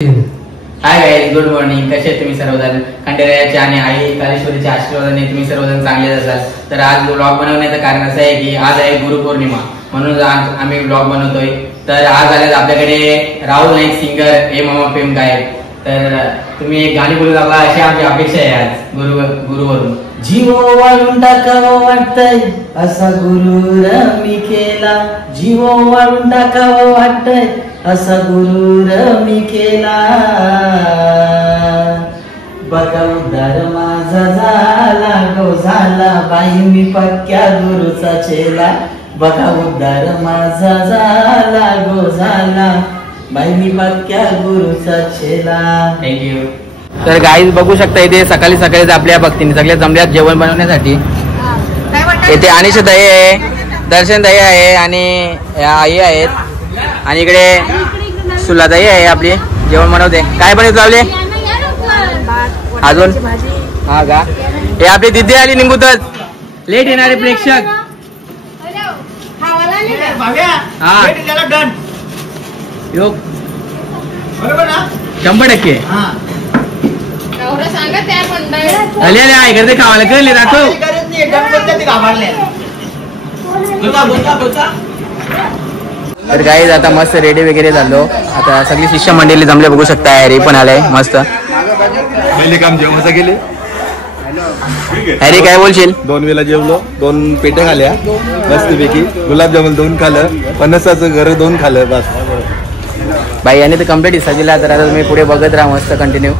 Hi guys, good morning. कसे तुम्ही सर्वजण? खंडेरायाच्या आणि आई कालेश्वरीच्या आशीर्वादाने तुम्ही सर्वजण चांगले असाल. तर आज ब्लॉग बनवण्याचं कारण असं आहे की आज आहे गुरुपौर्णिमा, म्हणून आज आम्ही ब्लॉग बनवतोय. तर आज आले आपल्याकडे राहुल नाईक सिंगर हे मामा फेम गायक. तर तुम्ही एक गाणी बोलू लागला अशी आमची अपेक्षा आहे आज गुरुवरून. जीव वाळून टाकावं वाटतंय असा गुरुर मी केला, जीव वाळून टाकावं वाटतंय असा गुरुर मी केला. बघा उद्धार माझा झाला गो झाला, बाई मी पक्क्या गुरुचा चेला. बघा उद्धार माझा झाला गो झाला, बाई मी पक्क्या गुरुचा चेला. थँक्यू. तर गाईज बघू शकता इथे सकाळी सकाळीच आपल्या भक्तीने सगळ्या जमल्यात जेवण बनवण्यासाठी. इथे अनिशा ताई आहे, दर्शन ताई आहे आणि आई आहेत आणि इकडे सुलाताई आहे आपली जेवण बनवते. काय बनवत लावले अजून? हा का, हे आपली दिदी आली निघूतच. लेट येणारे प्रेक्षक. हा योग 100%. इकडे खावायला करले दाखव. तर गाईज आता मस्त रेडी वगैरे झालो. आता सगळी शिष्य मंडळी जमले, बघू शकता. हॅरी पण आलाय मस्त. पहिले काम जेवणाचं गेले. हॅरी काय बोलशील? 2 वेळा जेवलो, 2 पेट्या खाल्या मस्तपैकी. गुलाबजामुन 2 खाल्लं, फणसाचं घर 2 खाल्लं बस. बाई याने तर कम्प्लीट हिस्सा दिला. तर आता तुम्ही पुढे बघत राहा मस्त कंटिन्यू.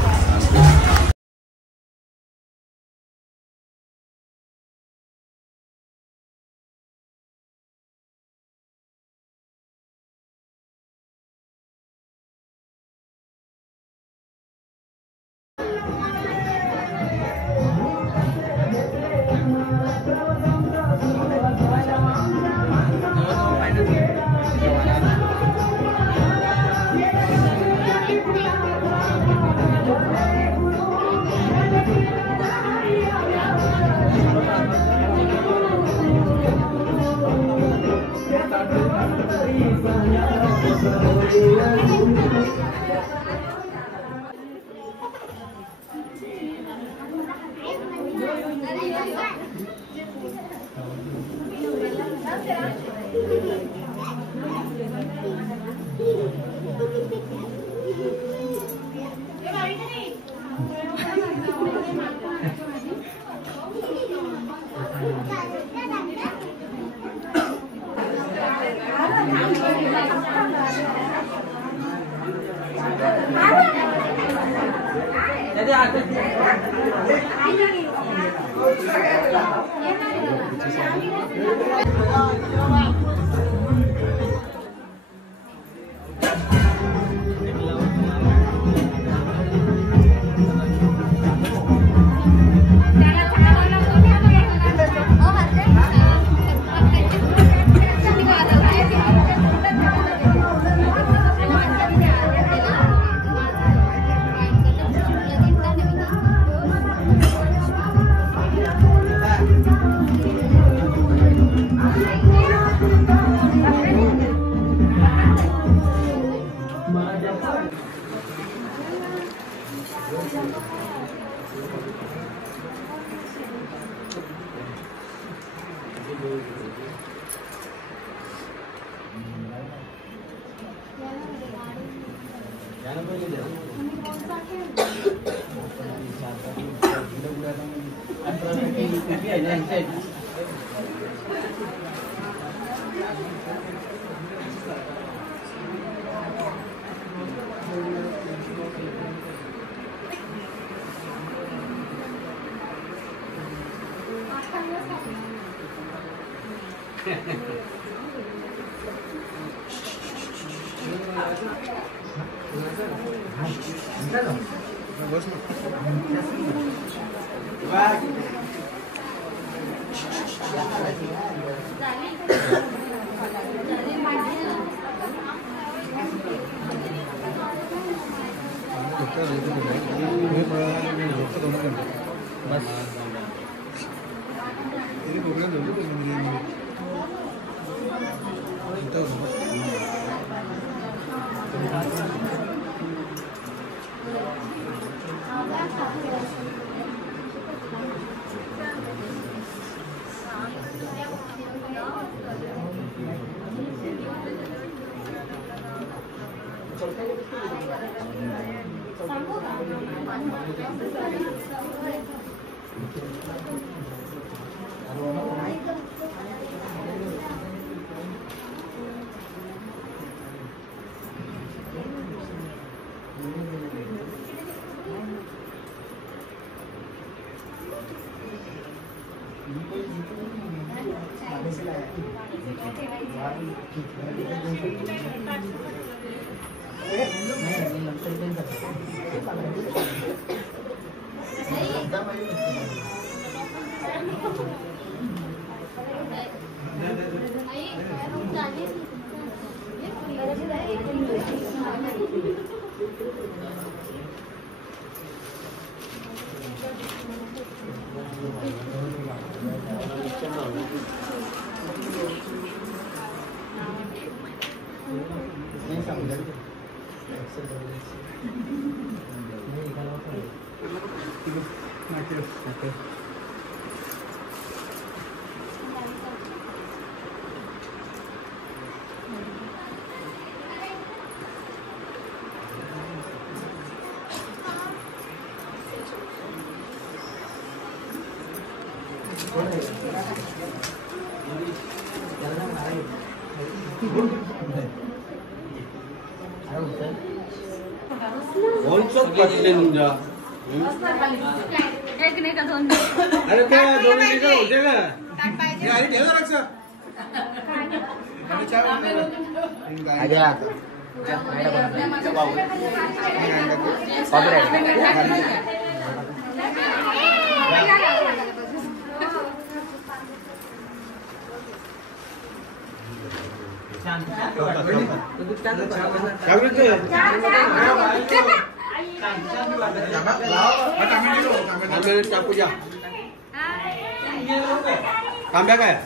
तांब्या काय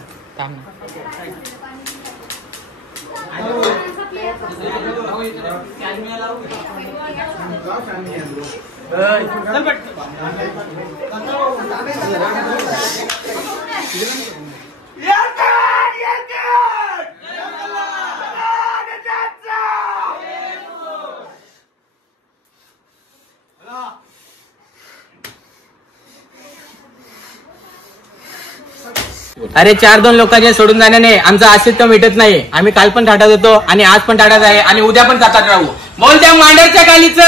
अरे 4-2 लोकांच्या सोडून जाण्याने आमचं अस्तित्व मिटत नाही. आम्ही काल पण थाटात होतो आणि आज पण थाटात आहे आणि उद्या पण थाटात राहू. बोल त्या मांडरच्या कालीचं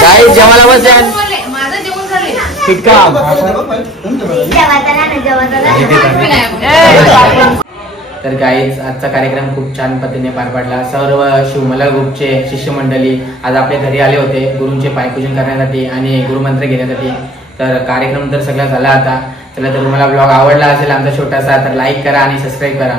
काय जेवायला बस तर गाईज आजचा कार्यक्रम खूप छान पद्धतीने पार पडला. सर्व शिवमला ग्रुपचे शिष्यमंडळी आज आपल्या घरी आले होते गुरूंचे पायपूजन करण्यासाठी आणि गुरुमंत्र घेण्यासाठी. तर कार्यक्रम तर सगळा झाला आता. चला तर तुम्हाला ब्लॉग आवडला असेल आमचा छोटासा तर लाईक करा आणि सबस्क्राईब करा.